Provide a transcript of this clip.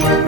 Thank you.